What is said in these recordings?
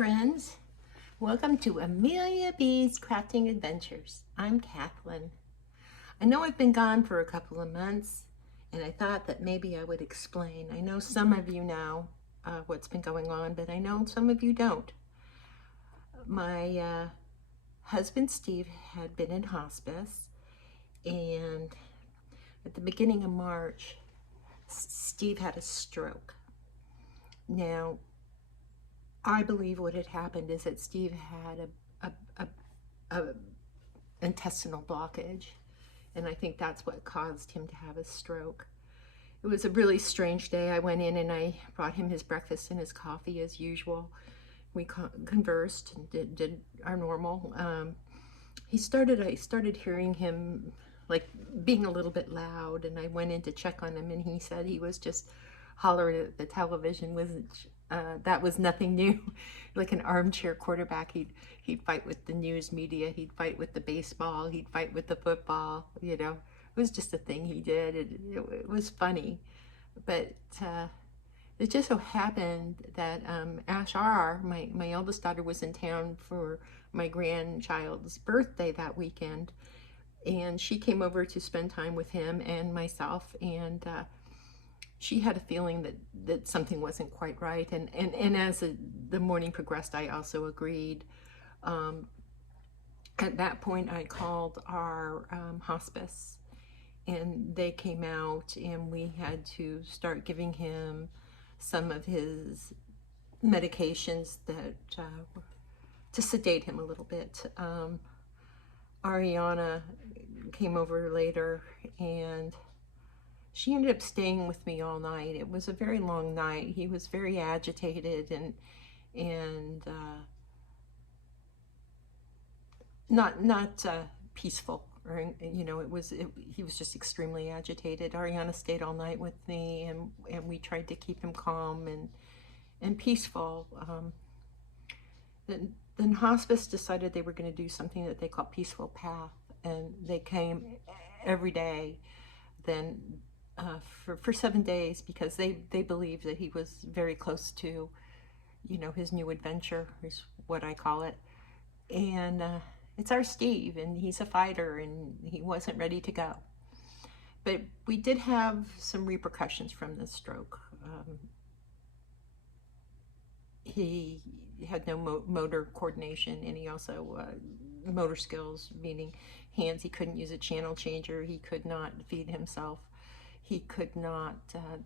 friends. Welcome to Amelia B's Crafting Adventures. I'm Kathleen. I know I've been gone for a couple of months, and I thought that maybe I would explain. I know some of you know what's been going on, but I know some of you don't. My husband Steve had been in hospice, and at the beginning of March, Steve had a stroke. Now, I believe what had happened is that Steve had a intestinal blockage, and I think that's what caused him to have a stroke. It was a really strange day. I went in and I brought him his breakfast and his coffee as usual. We conversed and did our normal. I started hearing him like being a little bit loud, and I went in to check on him, and he said he was just hollering at the television. That was nothing new. Like an armchair quarterback, he'd fight with the news media, he'd fight with the baseball, he'd fight with the football. It was just a thing he did. It was funny, but it just so happened that Ash R, my eldest daughter, was in town for my grandchild's birthday that weekend, and she came over to spend time with him and myself, and she had a feeling that something wasn't quite right, and as the morning progressed, I also agreed. At that point, I called our hospice, and they came out, and we had to start giving him some of his medications that to sedate him a little bit. Ariana came over later, and she ended up staying with me all night. It was a very long night. He was very agitated and not peaceful. Or, he was just extremely agitated. Ariana stayed all night with me, and we tried to keep him calm and peaceful. Then hospice decided they were going to do something that they call peaceful path, and they came every day then for 7 days, because they believed that he was very close to his new adventure, is what I call it. And it's our Steve, and he's a fighter, and he wasn't ready to go. But we did have some repercussions from this stroke. He had no motor coordination, and he also motor skills, meaning hands. He couldn't use a channel changer. He could not feed himself. He could not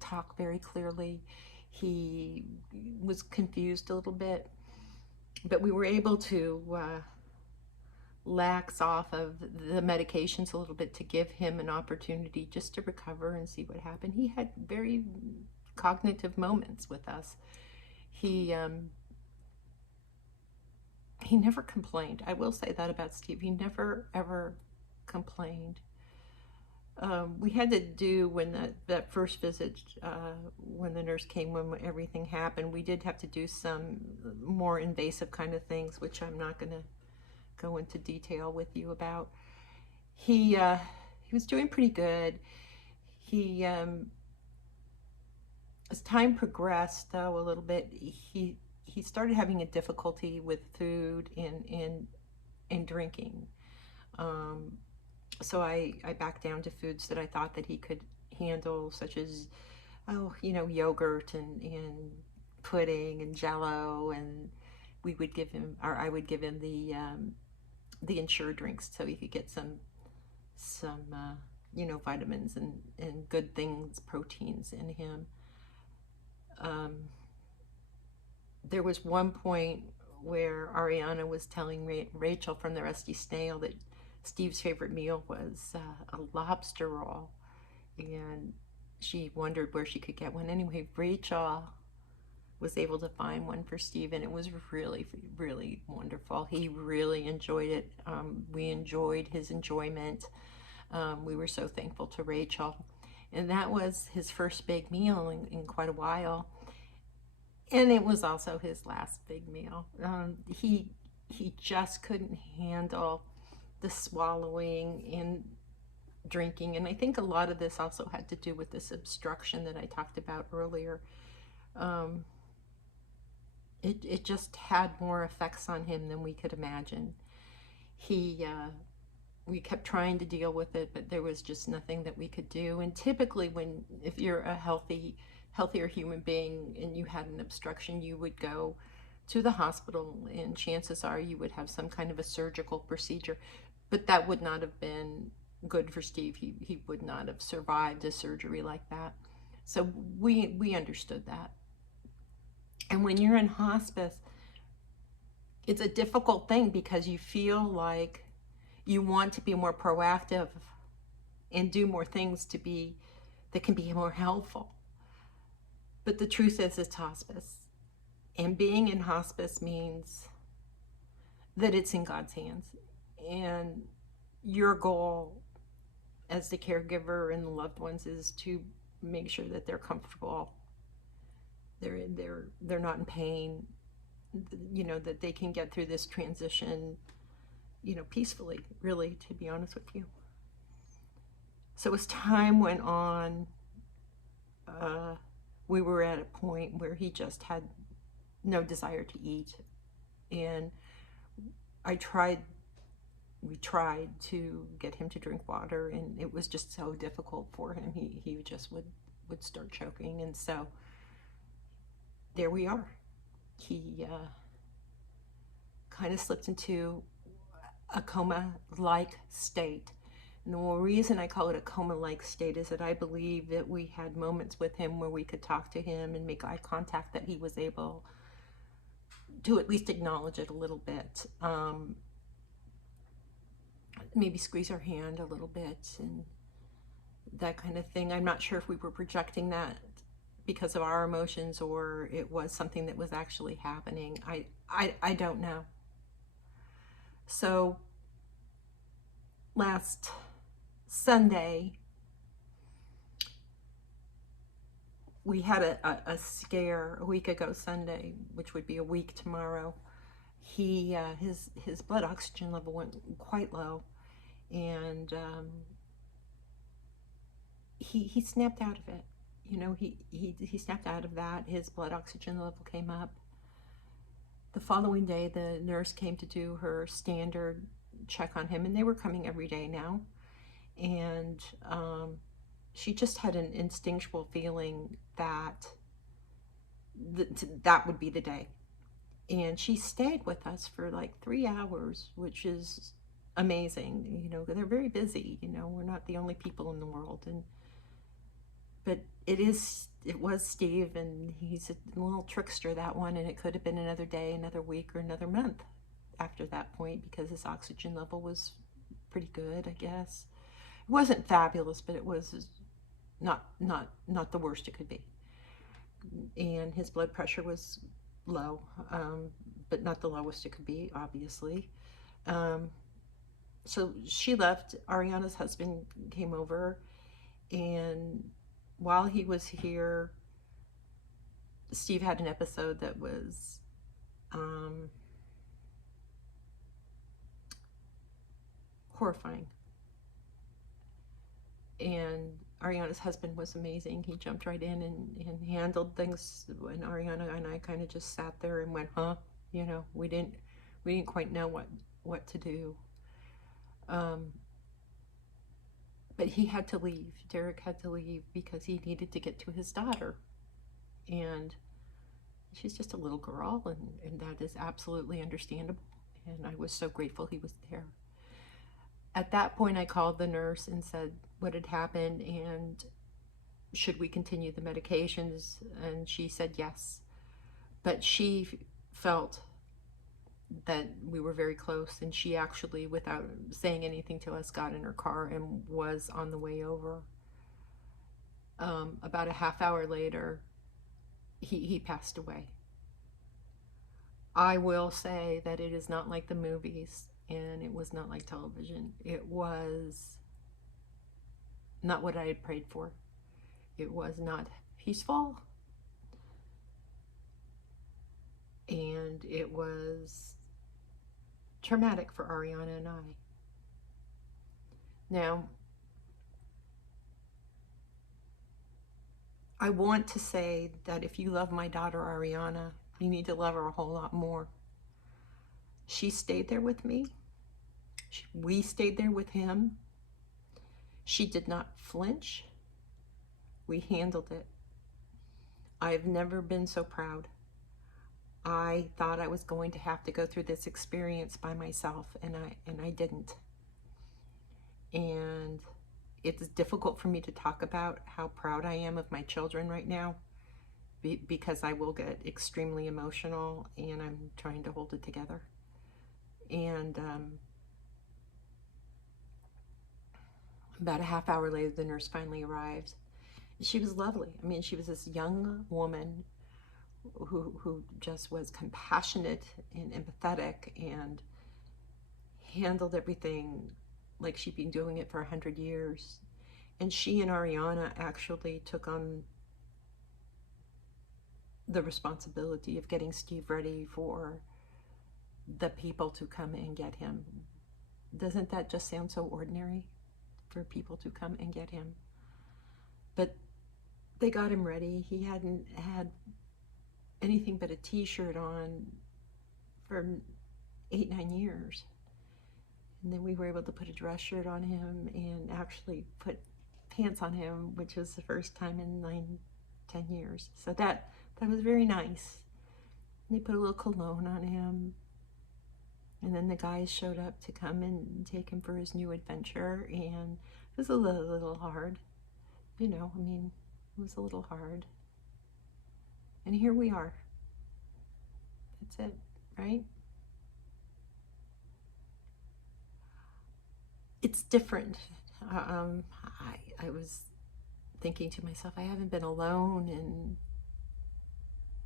talk very clearly. He was confused a little bit, but we were able to lax off of the medications a little bit to give him an opportunity just to recover and see what happened. He had very cognitive moments with us. He never complained. I will say that about Steve. He never ever complained. We had to do, when that first visit, when the nurse came, when everything happened, we did have to do some more invasive kind of things, which I'm not going to go into detail with you about. He was doing pretty good. He as time progressed, though, a little bit, he started having a difficulty with food and drinking. So I backed down to foods that I thought that he could handle, such as yogurt and pudding and Jello, and we would give him, or I would give him the Ensure drinks, so he could get some vitamins and good things, proteins in him. There was one point where Ariana was telling Rachel from the Rusty Snail that Steve's favorite meal was a lobster roll, and she wondered where she could get one. Anyway, Rachel was able to find one for Steve, and it was really, really wonderful. He really enjoyed it. We enjoyed his enjoyment. We were so thankful to Rachel, and that was his first big meal in quite a while. And it was also his last big meal. He just couldn't handle the swallowing and drinking, and I think a lot of this also had to do with this obstruction that I talked about earlier. it just had more effects on him than we could imagine. He we kept trying to deal with it, but there was just nothing that we could do. And typically, if you're a healthier human being and you had an obstruction, you would go to the hospital, and chances are you would have some kind of a surgical procedure. But that would not have been good for Steve. He would not have survived a surgery like that. So we understood that. And when you're in hospice, it's a difficult thing because you feel like you want to be more proactive and do more things that can be more helpful. But the truth is, it's hospice. And being in hospice means that it's in God's hands. And your goal as the caregiver and the loved ones is to make sure that they're comfortable, they're not in pain, that they can get through this transition, peacefully, really, to be honest with you. So as time went on, we were at a point where he just had no desire to eat. And we tried to get him to drink water, and it was just so difficult for him. He just would start choking. And so there we are. He kind of slipped into a coma-like state. And the reason I call it a coma-like state is that I believe that we had moments with him where we could talk to him and make eye contact, that he was able to at least acknowledge it a little bit. Maybe squeeze our hand a little bit and that kind of thing. I'm not sure if we were projecting that because of our emotions or it was something that was actually happening. I don't know. So last Sunday, we had a scare a week ago Sunday, which would be a week tomorrow. His blood oxygen level went quite low, and he snapped out of it. He snapped out of that. His blood oxygen level came up. The following day, the nurse came to do her standard check on him, and they were coming every day now. And she just had an instinctual feeling that that would be the day. And she stayed with us for like 3 hours, which is amazing. They're very busy. We're not the only people in the world. But it was Steve, and he's a little trickster, that one, and it could have been another day, another week, or another month after that point, because his oxygen level was pretty good, I guess. It wasn't fabulous, but it was not the worst it could be. And his blood pressure was low, but not the lowest it could be, obviously. So she left. Ariana's husband came over, and while he was here, Steve had an episode that was horrifying. And Ariana's husband was amazing. He jumped right in and handled things, and Ariana and I kind of just sat there and went, huh? We didn't quite know what to do. But he had to leave. Derek had to leave because he needed to get to his daughter. And she's just a little girl, and that is absolutely understandable. And I was so grateful he was there. At that point, I called the nurse and said what had happened and should we continue the medications, and she said yes. But she felt that we were very close, and she actually, without saying anything to us, got in her car and was on the way over. About a half hour later, he passed away. I will say that it is not like the movies, and it was not like television. It was not what I had prayed for. It was not peaceful, and it was traumatic for Ariana and I. Now, I want to say that if you love my daughter Ariana, You need to love her a whole lot more. She stayed there with me. We stayed there with him. She did not flinch. We handled it. I've never been so proud. I thought I was going to have to go through this experience by myself, and I didn't. And it's difficult for me to talk about how proud I am of my children right now, because I will get extremely emotional, and I'm trying to hold it together. And about a half hour later, the nurse finally arrived. She was lovely. I mean, she was this young woman who just was compassionate and empathetic and handled everything like she'd been doing it for 100 years. And she and Ariana actually took on the responsibility of getting Steve ready for the people to come and get him. Doesn't that just sound so ordinary, for people to come and get him? But they got him ready. He hadn't had anything but a t-shirt on for 8-9 years. And then we were able to put a dress shirt on him and actually put pants on him, which was the first time in 9-10 years. So that was very nice. And they put a little cologne on him. And then the guys showed up to come and take him for his new adventure. And it was a little hard. You know, I mean, it was a little hard. And here we are. That's it, right? It's different. I was thinking to myself, I haven't been alone in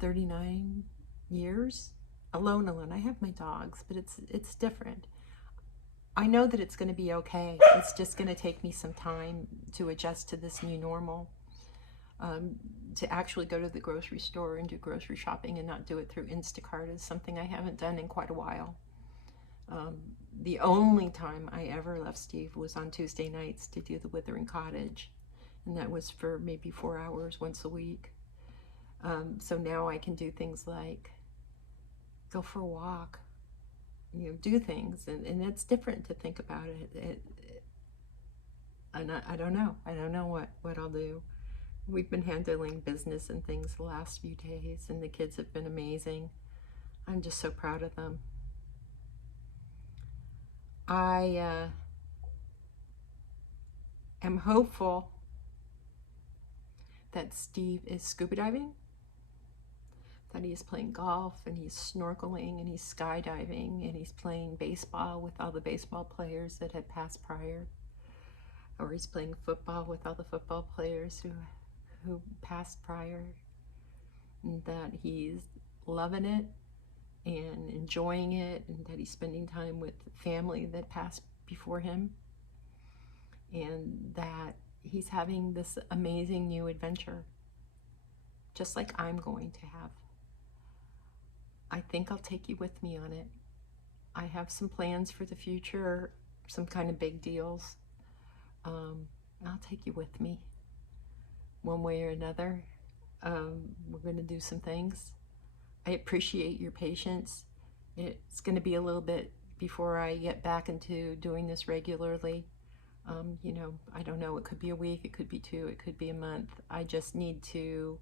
39 years. Alone. I have my dogs, but it's different. I know that it's going to be okay. It's just going to take me some time to adjust to this new normal. To actually go to the grocery store and do grocery shopping and not do it through Instacart is something I haven't done in quite a while. The only time I ever left Steve was on Tuesday nights to do the Withering Cottage, and that was for maybe 4 hours once a week. So now I can do things like go for a walk, you know, do things, and that's different to think about it. And I don't know. I don't know what I'll do. We've been handling business and things the last few days, and the kids have been amazing. I'm just so proud of them. I am hopeful that Steve is scuba diving, that he's playing golf, and he's snorkeling, and he's skydiving, and he's playing baseball with all the baseball players that had passed prior, or he's playing football with all the football players who passed prior, and that he's loving it and enjoying it, and that he's spending time with family that passed before him, and that he's having this amazing new adventure, just like I'm going to have. I think I'll take you with me on it. I have some plans for the future, some kind of big deals. I'll take you with me one way or another. We're going to do some things. I appreciate your patience. It's going to be a little bit before I get back into doing this regularly. You know, I don't know, it could be a week, it could be 2, it could be a month. I just need to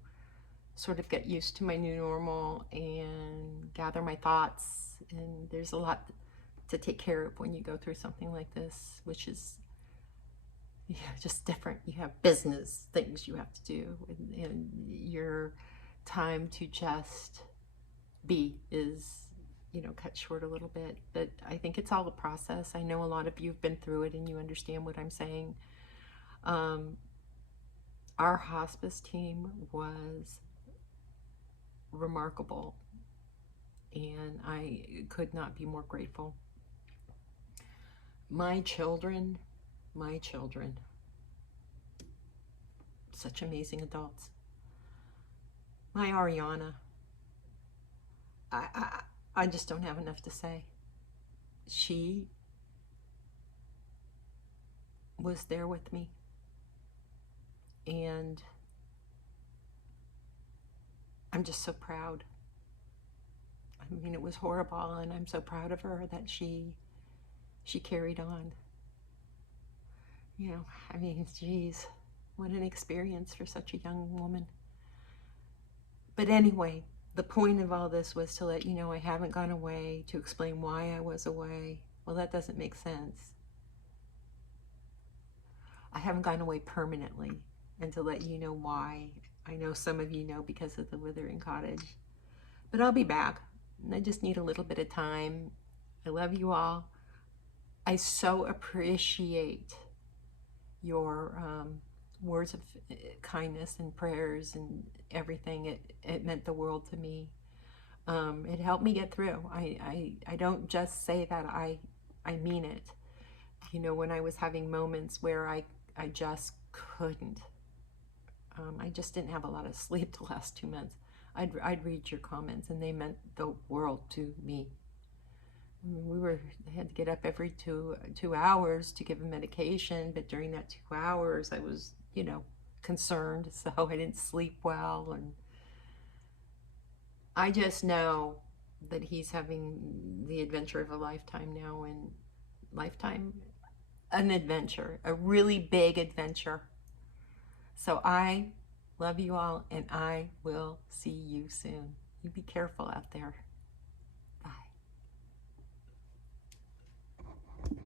sort of get used to my new normal and gather my thoughts. And there's a lot to take care of when you go through something like this, which is just different. You have business things you have to do, and your time to just be is, you know, cut short a little bit. But I think it's all a process. I know a lot of you have been through it and you understand what I'm saying. Our hospice team was remarkable, and I could not be more grateful. My children, such amazing adults. My Ariana, I just don't have enough to say. She was there with me, and I'm just so proud. I mean, it was horrible, and I'm so proud of her that she carried on. You know, I mean, geez, what an experience for such a young woman. But anyway, the point of all this was to let you know I haven't gone away, to explain why I was away. Well, that doesn't make sense. I haven't gone away permanently, and to let you know why. I know some of you know because of the Withering Cottage. But I'll be back. I just need a little bit of time. I love you all. I so appreciate your words of kindness and prayers and everything. It meant the world to me. It helped me get through. I don't just say that, I mean it. You know, when I was having moments where I just couldn't. I just didn't have a lot of sleep the last 2 months. I'd read your comments, and they meant the world to me. I mean, I had to get up every two hours to give him medication, but during that 2 hours, I was, you know, concerned, so I didn't sleep well, and I just know that he's having the adventure of a lifetime now, and lifetime, an adventure, a really big adventure. So I love you all, and I will see you soon. You be careful out there.